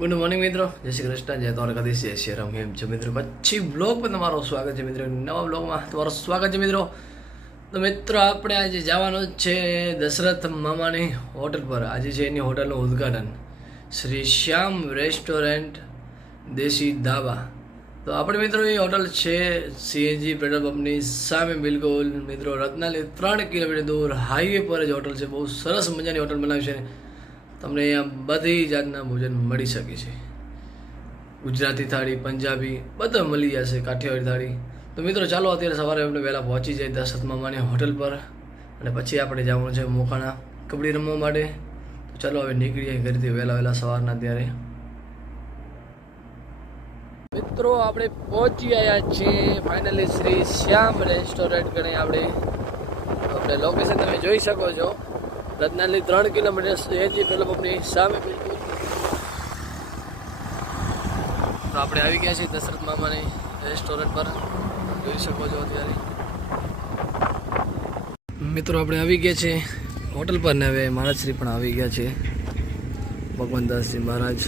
Good morning મિત્રો, જય શ્રી કૃષ્ણ, જય દ્વારકાધીશ, જય શ્રી રામ. કેમ છો મિત્રો? કચ્છી બ્લોગ પર તમારું સ્વાગત છે મિત્રો. નવા બ્લોગમાં તમારું સ્વાગત છે મિત્રો. તો મિત્રો આપણે આજે જવાનું છે દશરથ મામાની હોટલ પર. આજે છે એની હોટલનું ઉદ્ઘાટન, શ્રી શ્યામ રેસ્ટોરન્ટ દેશી ધાબા. તો આપણે મિત્રો એ હોટલ છે સીએનજી પેટ્રોલ પંપની સામે બિલકુલ મિત્રો, રત્નાલી 3 કિલોમીટર દૂર હાઈવે પર જ હોટલ છે. બહુ સરસ મજાની હોટલ બનાવી છે. તમને અહીંયા બધી જાતના ભોજન મળી શકે છે. ગુજરાતી થાળી, પંજાબી બધું મળી જશે, કાઠિયાવાડી થાળી. તો મિત્રો ચાલો અત્યારે સવારે આપણે વહેલા પહોંચી જાય દશરથ મામાની હોટલ પર, અને પછી આપણે જવાનું છે મોખાણા કબડ્ડી રમવા માટે. તો ચાલો હવે નીકળીએ ઘરેથી વહેલા સવારના. ત્યારે મિત્રો આપણે પહોંચી આવ્યા છીએ ફાઇનલી શ્રી શ્યામ રેસ્ટોરન્ટ કને. આપણે લોકેશન તમે જોઈ શકો છો, રત્નાલી 3 કિલોમીટર સીએનજી પેટ્રોલ પંપની સામે બિલકુલ. તો આપણે આવી ગયા છીએ દશરથ મામાની રેસ્ટોરન્ટ પર, જોઈ શકો છો અત્યારે. મિત્રો આપણે આવી ગયા છે હોટલ પર ને હવે મહારાજશ્રી પણ આવી ગયા છે, ભગવાનદાસજી મહારાજ.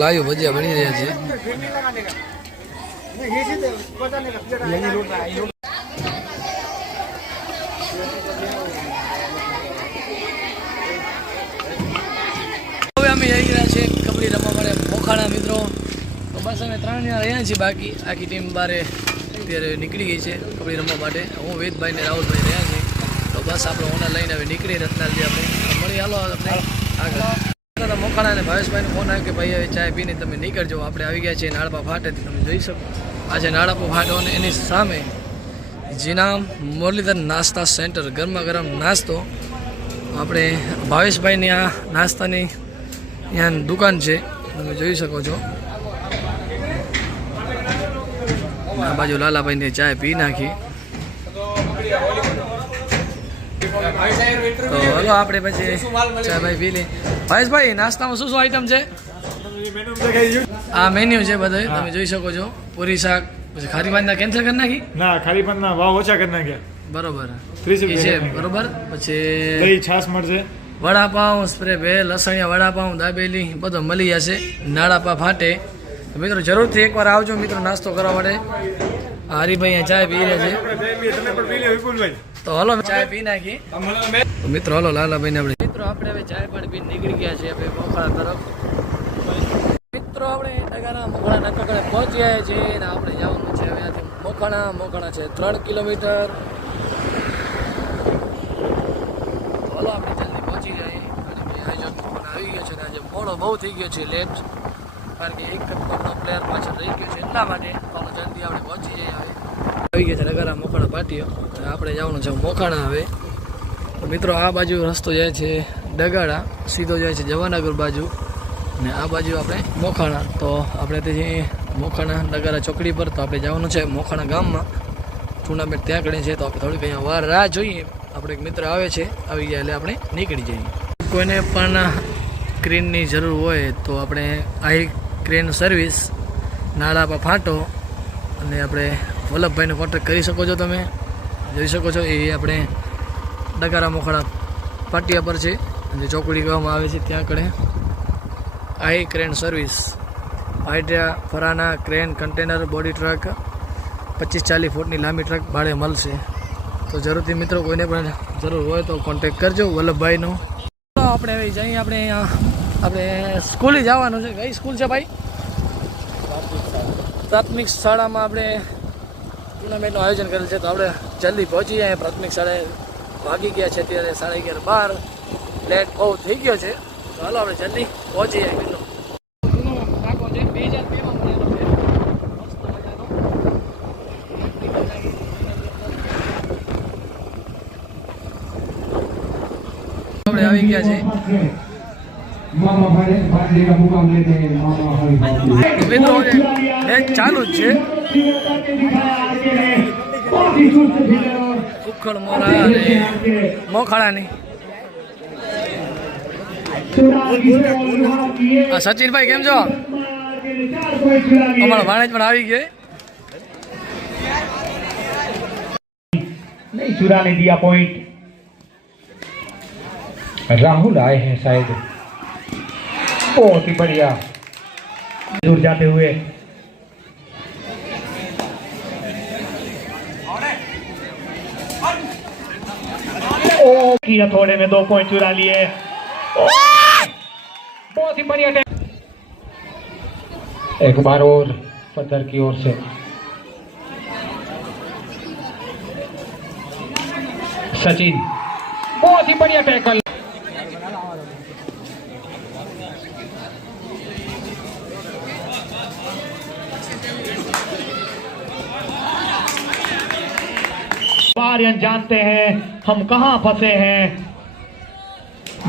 લાઈવ ભજીયા બની રહ્યા છે. હવે અમે આવી ગયા છે કબડ્ડી રમવા માટે મોખાણા મિત્રો. તો બસ અમે 3 જણા રહ્યા છીએ, બાકી આખી ટીમ બારે અત્યારે નીકળી ગઈ છે કબડ્ડી રમવા માટે. હું વેદભાઈ ને રાહુલભાઈ રહ્યા છીએ. તો બસ આપણે ઓનર લઈને હવે નીકળી રત્નાલજી આપણે મળી. હાલો આપણે આગળ. મોખાણા અને ભાવેશભાઈનો ફોન આવ્યો કે ભાઈ હવે ચાય પીને તમે નીકળજો. આપણે આવી ગયા છીએ નાળપા ફાટેથી, તમે જોઈ શકો. આ છે નાળપા ફાટો અને એની સામે જીનામ મુરલીધર નાસ્તા સેન્ટર, ગરમા ગરમ નાસ્તો. આપણે ભાવેશભાઈની આ નાસ્તાની અહીંયા દુકાન છે, તમે જોઈ શકો છો. આ બાજુ લાલાભાઈને ચાય પી નાખી. તો હલો આપણે પછી ચા ભાઈ પી લે. ભાવેશભાઈ નાસ્તામાં શું આઈટમ છે? આ મેન્યુ છે બધું, તમે જોઈ શકો છો. પૂરી શાક, પછી ખારી ભાતના કેન્સલ કરી નાખી. ના, ખારી ભાતના ભાવ ઓછા કરી નાખ્યા. બરોબર 30 છે બરોબર. પછી દહીં છાશ મળશે, વડાપાઉં, સ્પ્રે ભેલ, લસણિયા વડાપાઉં, દાબેલી બધો મળી જશે નાળાપા ફાટે. તો મિત્રો જરૂરથી એકવાર આવજો મિત્રો નાસ્તો કરવા માટે. હરીભાઈ અહીંયા ચાય પી રહ્યા છે. તો હલો ચાય પી નાખી. તો મિત્રો હલો લાલાભાઈ ને મિત્રો આપણે હવે ચાય પાણી પીને નીકળી ગયા છીએ આપણે મોખાણા તરફ. મિત્રો આપણે ડગાના મોખાણા નકકડે પહોંચી આવ્યા છીએ અને આપણે જવાનું છે હવે ત્યાંથી મોખાણા છે 3 કિલોમીટર. હલો આપણે જલ્દી પહોંચી જાય. આયોજન પણ આવી ગયો છે ને આજે મોડો બહુ થઈ ગયો છે, લેટ, કારણ કે એક આપણો પ્લેયર પાછળ રહી ગયો છે, એટલા માટે જલ્દી આપણે પહોંચી જઈએ. આવી ગયા છે નગરા મોખાણા પાટીઓ અને આપણે જવાનું છે મોખાણા હવે. તો મિત્રો આ બાજુ રસ્તો જાય છે ડગાડા, સીધો જાય છે જવાનગર બાજુ, અને આ બાજુ આપણે મોખાણા. તો આપણે તે મોખાણા ડગાડા ચોકડી પર. તો આપણે જવાનું છે મોખાણા ગામમાં, ટુર્નામેન્ટ ત્યાં કરી છે. તો આપણે થોડીક અહીંયા વાર રાહ જોઈએ. આપણે એક મિત્ર આવે છે, આવી ગયા એટલે આપણે નીકળી જઈએ. કોઈને પણ ક્રેનની જરૂર હોય તો આપણે આઈ ક્રેન સર્વિસ નાળાપા ફાટો, અને આપણે વલ્લભભાઈનો કોન્ટેક્ટ કરી શકો છો. તમે જોઈ શકો છો એ આપણે ડગારા મોખાણા પાટિયા પર છે, અને ચોકડી કહેવામાં આવે છે ત્યાં કડે આઈ ક્રેન સર્વિસ. હાઇડ્રા, ફરાના, ક્રેન, કન્ટેનર, બોડી ટ્રક 25-40 ફૂટની લાંબી ટ્રક ભાડે મળશે. તો જરૂરથી મિત્રો કોઈને પણ જરૂર હોય તો કોન્ટેક્ટ કરજો વલ્લભભાઈનો. આપણે હવે જઈએ આપણે સ્કૂલે જવાનું છે. કઈ સ્કૂલ છે ભાઈ? પ્રાથમિક શાળામાં આપણે ટુર્નામેન્ટનું આયોજન કરેલ છે. તો આપણે જલ્દી પહોંચી જાય. પ્રાથમિક શાળાએ ભાગી ગયા છે અત્યારે 11:30, લેટ બહુ થઈ ગયો છે. તો હાલો આપણે જલ્દી પહોંચી જાય મિત્રો. આપણે આવી ગયા છે મિત્રો, મેચ ચાલુ જ છે. ખૂબ ઉખડ મોરા અને મોખાળાની. સચિનભાઈ કેમ છો? અમારો ભાણેજ પણ આવી ગયો. नहीं चुराने दिया पॉइंट. राहुल आए हैं शायद. बहुत ही बढ़िया दूर जाते हुए ओ किया थोड़े में 2 पॉइंट चुरा लिए. बहुत ही बढ़िया टैक. एक बार और पत्थर की ओर से सचिन. बहुत ही बढ़िया टैकल. आर्यन जानते हैं हम कहां फंसे हैं.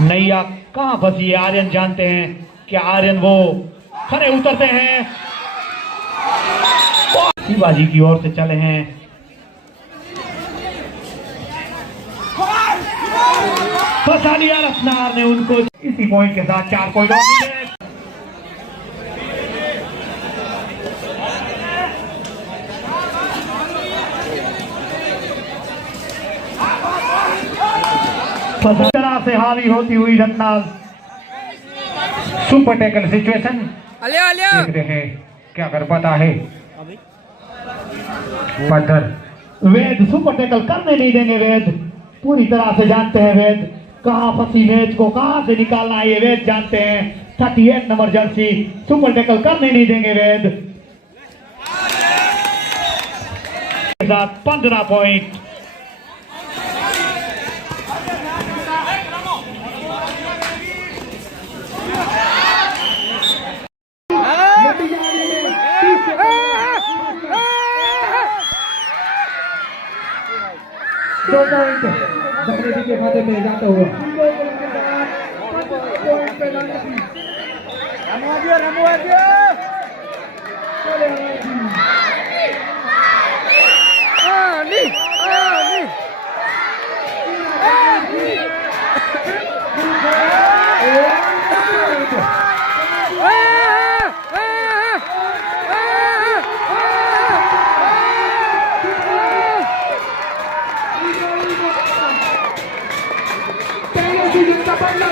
नैया कहां फंसी है आर्यन जानते हैं. क्या आर्यन वो खड़े उतरते हैं. शिवाजी की ओर से चले हैं. फंसा लिया रफ्तार ने उनको. इसी पॉइंट के साथ 4 पॉइंट और मिले. तरह से हावी होती हुई रत्नाल. सुपर टैकल सिचुएशन देख रहे हैं. क्या कर पता है पत्थर. वेद सुपर टैकल करने नहीं देंगे. वेद पूरी तरह से जानते हैं. वेद कहां फंसी मैच को कहां से निकालना है ये वेद जानते हैं. 38 नंबर जर्सी सुपर टैकल करने नहीं देंगे. वेद के साथ 15 पॉइंट. दो पॉइंट डब्ल्यूटी के खाते में जाता हुआ.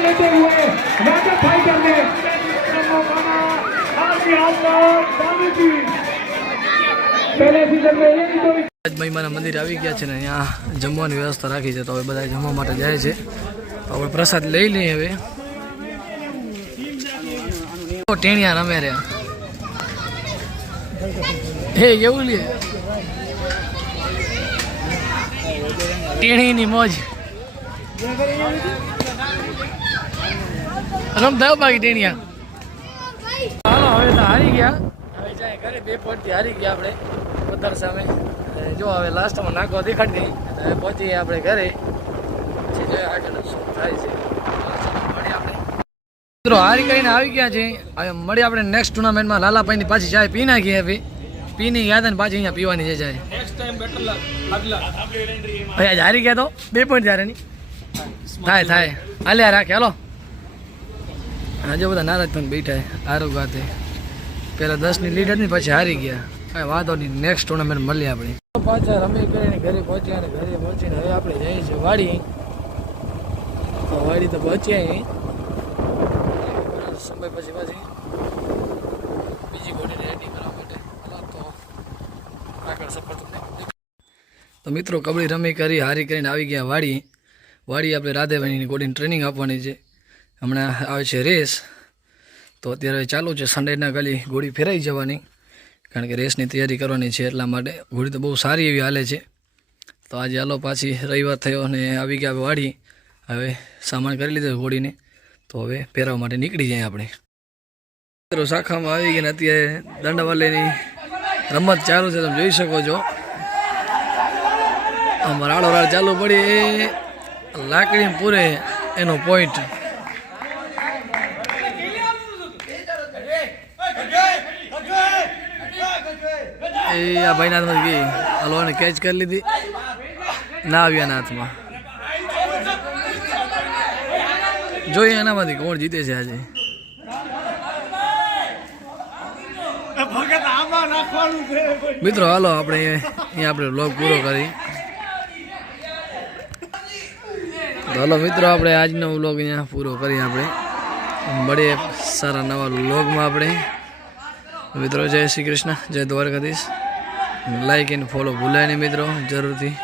लेते हुए राजा फाइटर ने पहले सीजन में મહિમાના મંદિર આવી ગયા છે ને અહીંયા જમવાની વ્યવસ્થા રાખી છે. તો હવે બધા જમવા માટે જાય છે. તો હવે પ્રસાદ લઈ લઈએ. હવે ટેણિયા રમે રહ્યા. હે એવું લે ટેણીની મોજ રમતા બાકી ટેણિયા. હાલો હવે તો હારી ગયા. હવે જાય ઘરે 2 પોઈન્ટથી હારી ગયા આપણે પથ્થર સામે. જો હવે લાસ્ટમાં નાખો દેખાડી ગઈ. હવે પહોંચીએ આપણે ઘરે. પછી જોઈએ આગળ શું થાય છે. મળીએ આપણે મિત્રો. હારી કરીને આવી ગયા છે. હવે મળીએ આપણે નેક્સ્ટ ટુર્નામેન્ટમાં. લાલાભાઈની પાછી ચાય પી નાખીએ. હવે પીની યાદ ને પાછી અહીંયા પીવાની છે ચાય. આજે હારી ગયા તો 2 પોઈન્ટ ત્યારે નહીં થાય હાલ્યા રાખે. હાલો આજે બધા નારાજ પણ બેઠા આરોગાતે. પહેલાં 10ની લીડ હતી પછી હારી ગયા. કાંઈ વાંધો નહીં. નેક્સ્ટ ટુર્નામેન્ટ મળીએ આપણે. પાછા રમી કરીને ઘરે પહોંચ્યા. અને ઘરે પહોંચીને હવે આપણે જઈએ છીએ વાડી. તો વાડી તો પહોંચ્યા અહીં સમય પછી બીજી ઘોડીને રેડી કરવા માટે. તો આગળ સફર તમને. તો મિત્રો કબડ્ડી રમી કરી હારી કરીને આવી ગયા વાડી. આપણે રાધેભાઈની ઘોડીની ટ્રેનિંગ આપવાની છે. હમણાં આવે છે રેસ. તો અત્યારે ચાલુ છે. સન્ડેના ખાલી ઘોડી ફેરાઈ જવાની. કારણ કે રેસની તૈયારી કરવાની છે. એટલા માટે ઘોડી તો બહુ સારી એવી હાલે છે. તો આજે હાલો પાછી રવિવાર થયો અને આવી ગયા વાડી. હવે સામાન કરી લીધો ઘોડીને. તો હવે ફેરવા માટે નીકળી જાય આપણે. મિત્રો શાખામાં આવી ગયા. અત્યારે દંડવાલેની રમત ચાલુ છે. તમે જોઈ શકો છો. રાડો રાડ ચાલુ પડી. એ લાકડી પૂરે એનો પોઈન્ટ. એ આ ભાઈના ગઈ. હલવાને કેચ કરી લીધી. ના આવ્યાના હાથમાં. જોઈએ એનામાંથી કોણ જીતે છે આજે. મિત્રો હાલો આપણે અહીંયા આપણે વ્લોગ પૂરો કરી. તો હાલો મિત્રો આપણે આજનો વ્લોગ અહીંયા પૂરો કરીએ. આપણે મળીએ સારા નવા વ્લોગમાં. આપણે મિત્રો જય શ્રી કૃષ્ણ, જય દ્વારકાધીશ. લાઈક એન્ડ ફોલો ભૂલાય નહીં મિત્રો જરૂરથી.